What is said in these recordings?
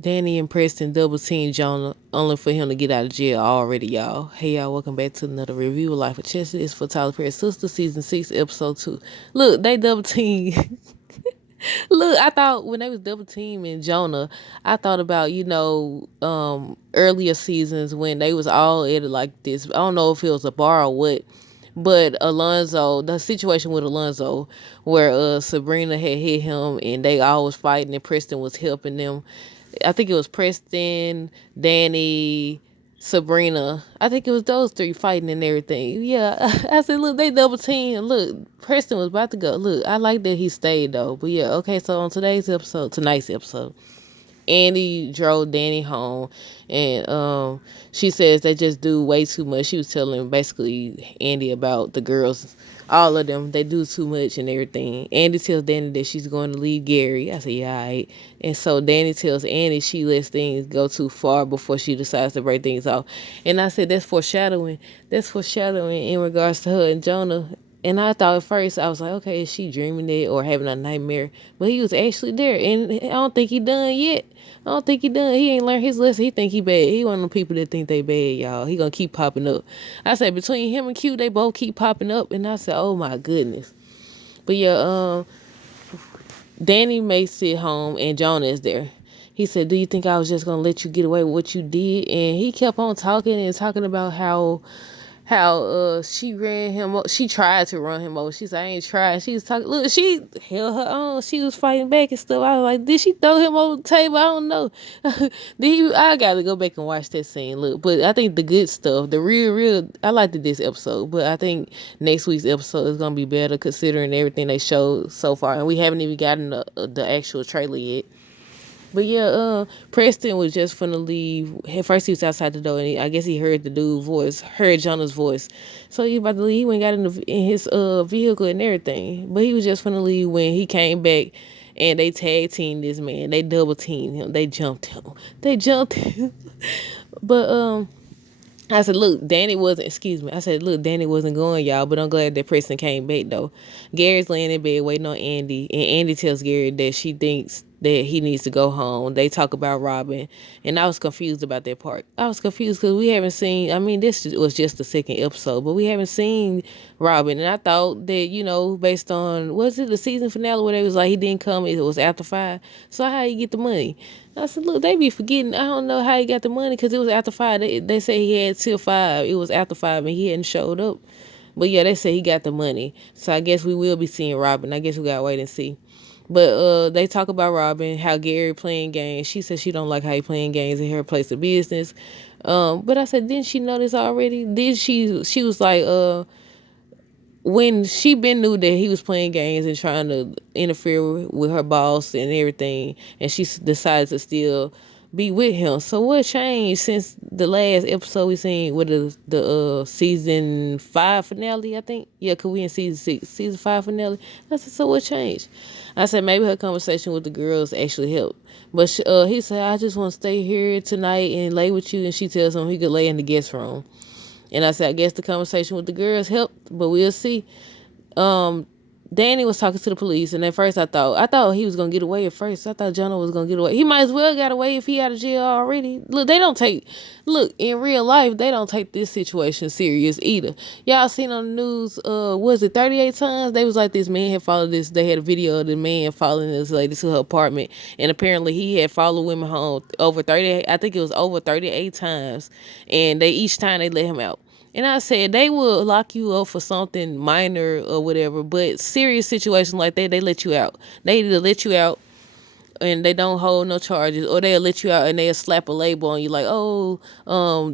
Danny and Preston double team Jonah only for him to get out of jail already, y'all. Hey, y'all, welcome back to another review of Life of Chester. It's for Tyler Perry Sistas, Season 6, Episode 2. Look, they double team. Look, I thought when they was double teaming Jonah, I thought about, earlier seasons when they was all at it like this. I don't know if it was a bar or what, but Alonzo, the situation with Alonzo, where Sabrina had hit him and they all was fighting and Preston was helping them. I think it was Preston, Danny, Sabrina. I think it was those three fighting and everything. Yeah, I said, look, they double team. Look, Preston was about to go. Look, I like that he stayed though. But yeah, okay. So on tonight's episode, Andy drove Danny home, and she says they just do way too much. She was telling basically Andy about the girls, all of them. They do too much and everything. Andy tells Danny that she's going to leave Gary. I said, yeah, all right. And so Danny tells Andy she lets things go too far before she decides to break things off. And I said, that's foreshadowing. That's foreshadowing in regards to her and Jonah. And I thought at first, I was like, okay, is she dreaming it or having a nightmare? But he was actually there. And I don't think he done yet. I don't think he done. He ain't learned his lesson. He think he bad. He one of them people that think they bad, y'all. He gonna keep popping up. I said, between him and Q, they both keep popping up. And I said, oh my goodness. But yeah, Danny makes it home and Jonah is there. He said, do you think I was just gonna let you get away with what you did? And he kept on talking and talking about how she ran him up. She tried to run him over. She said, I ain't tried. She was talking, look, she held her own. She was fighting back and stuff. I was like, did she throw him over the table? I don't know. I gotta go back and watch that scene. Look, but I think the good stuff, the real, I liked this episode, but I think next week's episode is gonna be better considering everything they showed so far. And we haven't even gotten the actual trailer yet. But yeah, Preston was just finna leave. At first he was outside the door, and I guess he heard the dude's voice, heard Jonah's voice. So he about to leave. He went and got in his vehicle and everything. But he was just finna leave when he came back, and they tag teamed this man. They double teamed him. They jumped him. They jumped him. But I said, look, Danny wasn't, excuse me. I said, look, Danny wasn't going, y'all, but I'm glad that Preston came back, though. Gary's laying in bed waiting on Andy, and Andy tells Gary that she thinks that he needs to go home. They talk about Robin, and I was confused about that part. I was confused because we haven't seen, I mean, this was just the second episode, but we haven't seen Robin, and I thought that, based on, was it the season finale where they was like, he didn't come, it was after 5, so how you get the money? I said, look, they be forgetting. I don't know how he got the money because it was after 5. They say he had till 5. It was after 5 and he hadn't showed up. But yeah, they say he got the money. So I guess we will be seeing Robin. I guess we got to wait and see. But they talk about Robin, how Gary playing games. She said she don't like how he playing games in her place of business. But I said, didn't she know this already? She was like, when she been knew that he was playing games and trying to interfere with her boss and everything, and she decided to still be with him. So what changed since the last episode we seen with the season 5 finale? I think, yeah, cause we in season 5 finale. I said, so what changed? I said maybe her conversation with the girls actually helped. But he said, I just want to stay here tonight and lay with you. And she tells him he could lay in the guest room. And I said, I guess the conversation with the girls helped, but we'll see. Danny was talking to the police, and at first I thought he was gonna get away at first. I thought Jonah was gonna get away. He might as well got away if he out of jail already. Look, in real life, they don't take this situation serious either. Y'all seen on the news, was it 38 times? They was like, this man had followed this, they had a video of the man following this lady to her apartment, and apparently he had followed women home over 38, I think it was over 38 times, and each time they let him out. And I said, they will lock you up for something minor or whatever, but serious situations like that, they let you out. They either let you out and they don't hold no charges, or they'll let you out and they'll slap a label on you like, oh,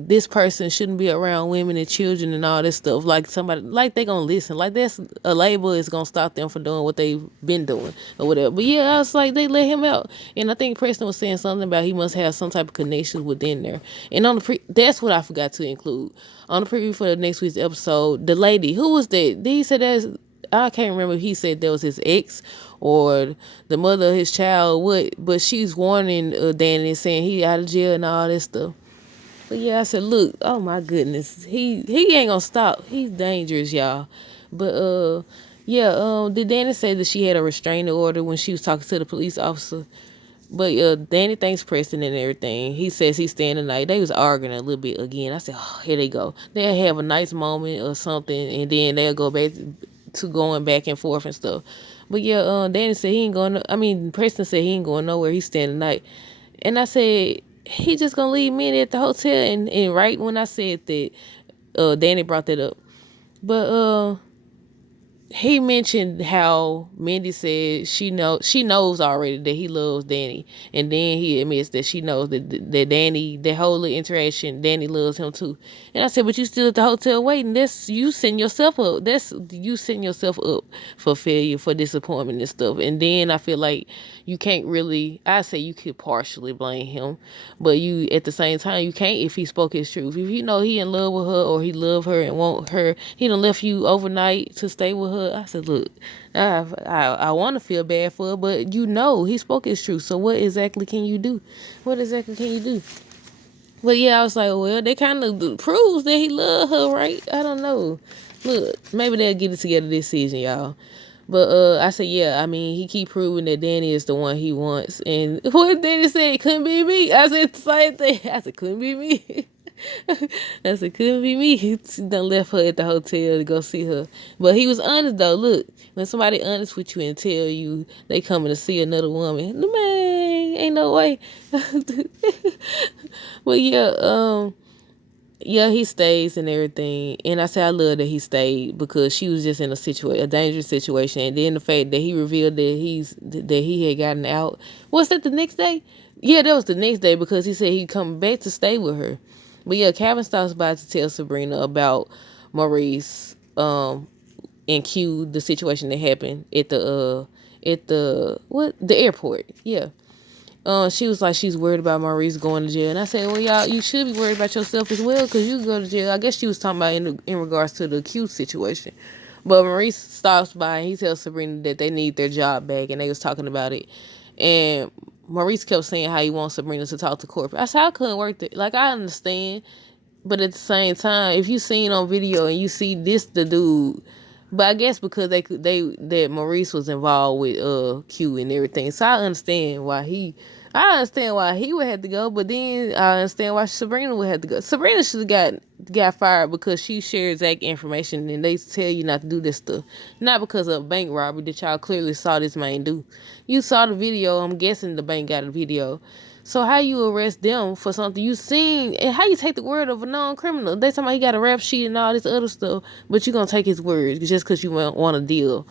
this person shouldn't be around women and children and all this stuff. Like somebody, like they gonna listen. Like that's a label is gonna stop them from doing what they've been doing or whatever. But yeah, I was like, they let him out. And I think Preston was saying something about he must have some type of connection within there. And on the that's what I forgot to include. On the preview for the next week's episode, the lady, who was that? Did he say that's, I can't remember if he said that was his ex or the mother of his child, what, but she's warning Danny, saying he out of jail and all this stuff. But yeah, I said, look, oh my goodness, he ain't gonna stop. He's dangerous, y'all. But yeah, did Danny say that she had a restraining order when she was talking to the police officer? But Danny thanks Preston and everything. He says he's staying the night. They was arguing a little bit again. I said, oh, here they go. They'll have a nice moment or something, and then they'll go back to going back and forth and stuff. But yeah, Danny said he ain't going. I mean, Preston said he ain't going nowhere. He's staying the night. And I said he just gonna leave me at the hotel. And right when I said that, Danny brought that up. But he mentioned how Mindy said she knows already that he loves Danny, and then he admits that she knows that Danny, that whole little interaction, Danny loves him too. And I said, but you still at the hotel waiting? That's you setting yourself up. That's you setting yourself up for failure, for disappointment and stuff. And then I feel like you can't really. I say you could partially blame him, but you at the same time you can't if he spoke his truth. If you know he in love with her or he love her and want her, he done left you overnight to stay with her. I said, look, I want to feel bad for her, but you know he spoke his truth. So what exactly can you do? What exactly can you do? But yeah, I was like, well, that kind of proves that he love her, right? I don't know. Look, maybe they'll get it together this season, y'all. But I said, yeah, I mean, he keep proving that Danny is the one he wants. And what Danny said, it couldn't be me. I said the same thing. I said, couldn't be me. I said, couldn't be me. He done left her at the hotel to go see her. But he was honest, though. Look, when somebody honest with you and tell you they coming to see another woman, man, ain't no way. But yeah, he stays and everything. And I say I love that he stayed because she was just in a dangerous situation. And then the fact that he revealed that he had gotten out. Was that the next day? Yeah, that was the next day because he said he'd come back to stay with her. But yeah, Calvin stops by to tell Sabrina about Maurice, and Q, the situation that happened at the airport. Yeah. She was like, she's worried about Maurice going to jail. And I said, well, y'all, you should be worried about yourself as well because you can go to jail. I guess she was talking about in regards to the Q situation. But Maurice stops by and he tells Sabrina that they need their job back, and they was talking about it. And Maurice kept saying how he wants Sabrina to talk to corporate. I said, I couldn't work that. Like, I understand. But at the same time, if you seen on video and you see this the dude, but I guess because that Maurice was involved with Q and everything, so I understand why he would have to go, but then I understand why Sabrina would have to go. Sabrina should have got fired because she shared Zach information and they tell you not to do this stuff, not because of bank robbery that y'all clearly saw this man do. You saw the video. I'm guessing the bank got a video. So how you arrest them for something you seen, and how you take the word of a non-criminal? They talking about he got a rap sheet and all this other stuff, but you gonna take his word just because you want a deal.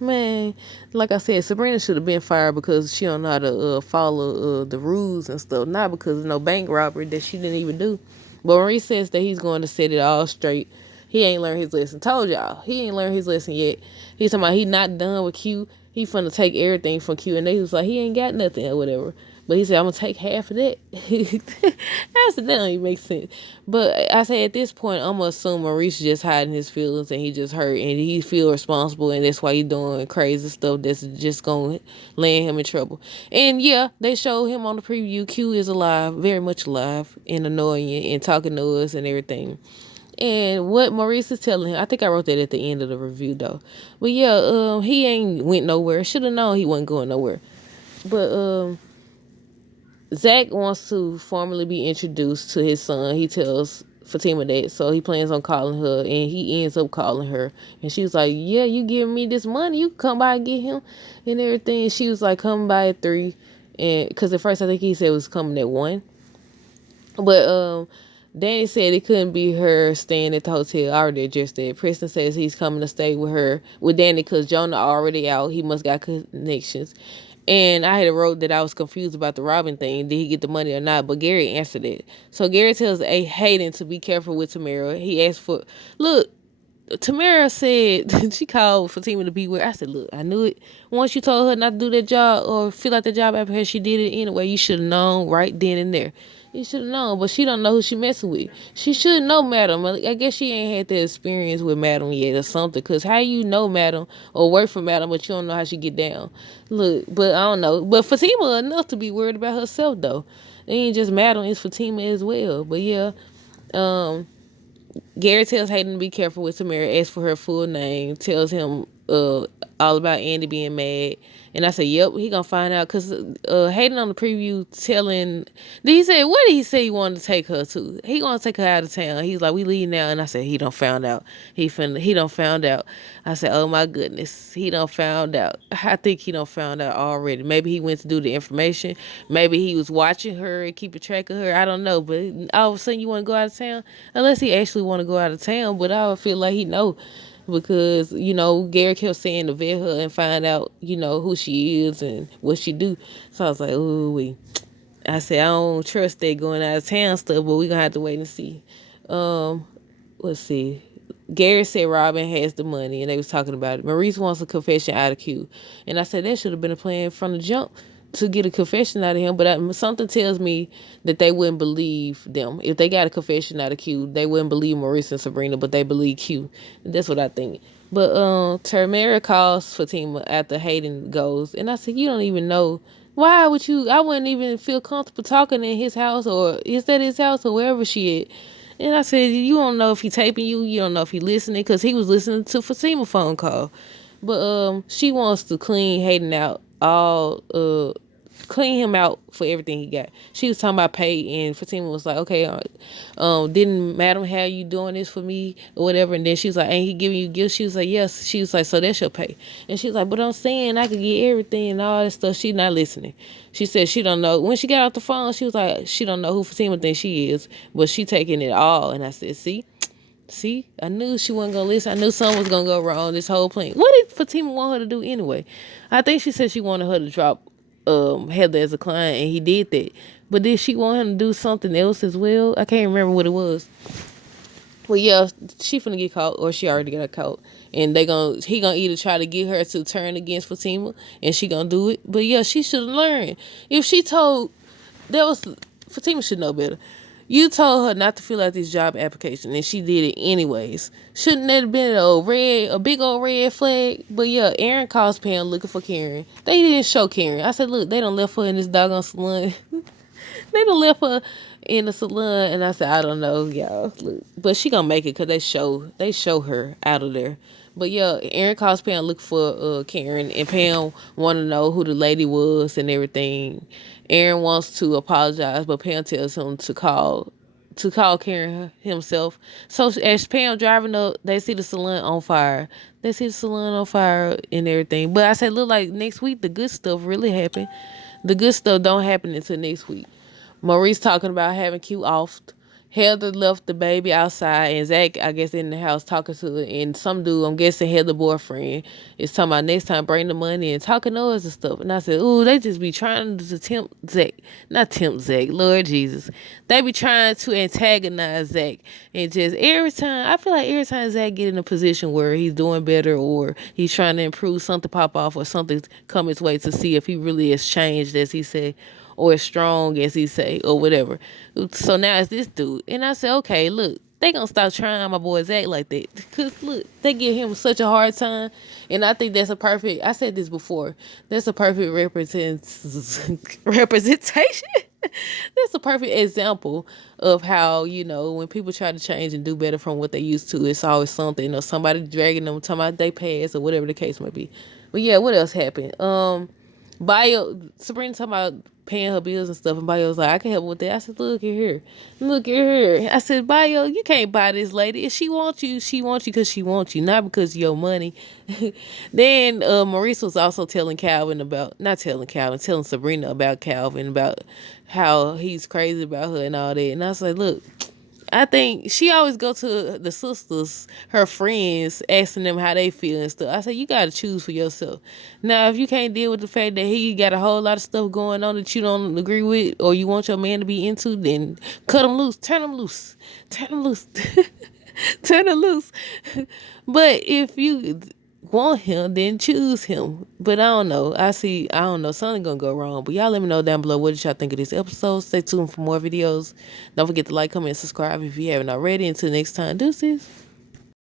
Man, like I said, Sabrina should have been fired because she don't know how to follow the rules and stuff, not because of no bank robbery that she didn't even do. But Maurice says that he's going to set it all straight. He ain't learned his lesson. Told y'all, he ain't learned his lesson yet. He's talking about he not done with Q. He finna take everything from Q, and they was like, he ain't got nothing or whatever. But he said, I'm gonna take half of that. I said, that don't even make sense. But I said, at this point, I'm gonna assume Maurice just hiding his feelings and he just hurt and he feel responsible, and that's why he doing crazy stuff that's just gonna land him in trouble. And yeah, they showed him on the preview. Q is alive, very much alive, and annoying and talking to us and everything. And what Maurice is telling him, I think I wrote that at the end of the review though. But yeah, he ain't went nowhere. Should have known he wasn't going nowhere. But Zach wants to formally be introduced to his son. He tells Fatima that, so he plans on calling her, and he ends up calling her. And she was like, yeah, you giving me this money, you can come by and get him and everything. And she was like, come by at 3, and because at first I think he said it was coming at 1. But Danny said it couldn't be her staying at the hotel. I already addressed that. Preston says he's coming to stay with Danny because Jonah already out. He must got connections. And I had wrote that I was confused about the Robin thing. Did he get the money or not? But Gary answered it. So Gary tells Hayden to be careful with Tamara. He asked for, look, Tamara said, she called Fatima to be where. I said, look, I knew it. Once you told her not to do that job or fill out the job application, she did it anyway. You should have known right then and there. You should have known, but she don't know who she messing with. She should know Madam. I guess she ain't had the experience with Madam yet or something, because how you know Madam or work for Madam, but you don't know how she get down. Look, but I don't know. But Fatima enough to be worried about herself, though. It ain't just Madam, it's Fatima as well. But yeah, Gary tells Hayden to be careful with Tamara, asks for her full name, tells him uh all about Andy being mad. And I said, yep, he gonna find out. Cause Hayden on the preview telling, he said, what did he say he wanted to take her to? He gonna take her out of town. He's like, we leave now. And I said, he don't found out. He don't found out. I said, oh my goodness, he don't found out. I think he don't found out already. Maybe he went to do the information. Maybe he was watching her and keeping track of her. I don't know. But all of a sudden you want to go out of town, unless he actually want to go out of town. But I would feel like he know, because Gary kept saying to vet her and find out who she is and what she do. So I was like, ooh wee. I said, I don't trust that going out of town stuff, but we gonna have to wait and see. um let's see. Gary said Robin has the money, and they was talking about it. Maurice wants a confession out of Q, and I said that should have been a plan from the jump to get a confession out of him. But something tells me that they wouldn't believe them if they got a confession out of Q. They wouldn't believe Maurice and Sabrina, but they believe Q. That's what I think. But Tamara calls Fatima after Hayden goes, and I said, you don't even know. Why would you? I wouldn't even feel comfortable talking in his house, or is that his house, or wherever she at. And I said, you don't know if he taping you. You don't know if he listening, because he was listening to Fatima phone call. But she wants to clean Hayden out, clean him out for everything he got. She was talking about pay, and Fatima was like, okay, didn't Madam have you doing this for me or whatever? And then she was like, ain't he giving you gifts? She was like, yes. She was like, so that's your pay. And she was like, but I'm saying I could get everything and all that stuff. She not listening. She said she don't know. When she got off the phone, she was like, she don't know who Fatima thinks she is, but she taking it all. And I said, see, I knew she wasn't gonna listen. I knew something was gonna go wrong. This whole plan. What did Fatima want her to do anyway? I think she said she wanted her to drop Heather as a client, and he did that. But did she want him to do something else as well? I can't remember what it was. Well, yeah, she finna get caught, or she already got caught, and he gonna either try to get her to turn against Fatima, and she gonna do it. But yeah, she should have learned. If she told, Fatima should know better. You told her not to fill out this job application, and she did it anyways. Shouldn't that have been a big old red flag? But yeah, Aaron calls Pam looking for Karen. They didn't show Karen. I said, look, they done left her in this doggone salon. They done left her in the salon, and I said, I don't know, y'all. Look, but she gonna make it, because they show her out of there. But yeah, Aaron calls Pam looking for Karen, and Pam want to know who the lady was and everything. Aaron wants to apologize, but Pam tells him to call Karen himself. So as Pam driving up, they see the salon on fire. They see the salon on fire and everything. But I said, look, like next week, the good stuff really happened. The good stuff don't happen until next week. Maurice talking about having Q off. Heather left the baby outside, and Zach, I guess, in the house talking to her. And some dude, I'm guessing Heather boyfriend, is talking about next time bring the money and talking noise and stuff. And I said, ooh, they just be trying to tempt Zach. Not tempt Zach, Lord Jesus. They be trying to antagonize Zach. And just I feel like every time Zach get in a position where he's doing better, or he's trying to improve, something pop off, or something come his way to see if he really has changed, as he said, or as strong as he say, or whatever. So now it's this dude. And I said, okay, look, they gonna stop trying my boy Zach like that. Because look, they give him such a hard time. And I think that's I said this before, that's a perfect representation. That's a perfect example of how, when people try to change and do better from what they used to, it's always something, or somebody dragging them, talking about they past, or whatever the case may be. But yeah, what else happened? Sabrina talking about paying her bills and stuff, and Bio was like, I can help with that. I said, look at her. I said, Bio, you can't buy this lady. If she wants you because she wants you, not because of your money. Then Maurice was also telling Sabrina about Calvin, about how he's crazy about her and all that. And I was like, look, I think she always go to the sisters, her friends, asking them how they feel and stuff. I said, you got to choose for yourself. Now, if you can't deal with the fact that he got a whole lot of stuff going on that you don't agree with, or you want your man to be into, then cut him loose, turn him loose, turn him loose. But if you want him, then choose him. But I don't know. Something gonna go wrong. But y'all let me know down below, what did y'all think of this episode. Stay tuned for more videos. Don't forget to like, comment, and subscribe if you haven't already. Until next time, deuces.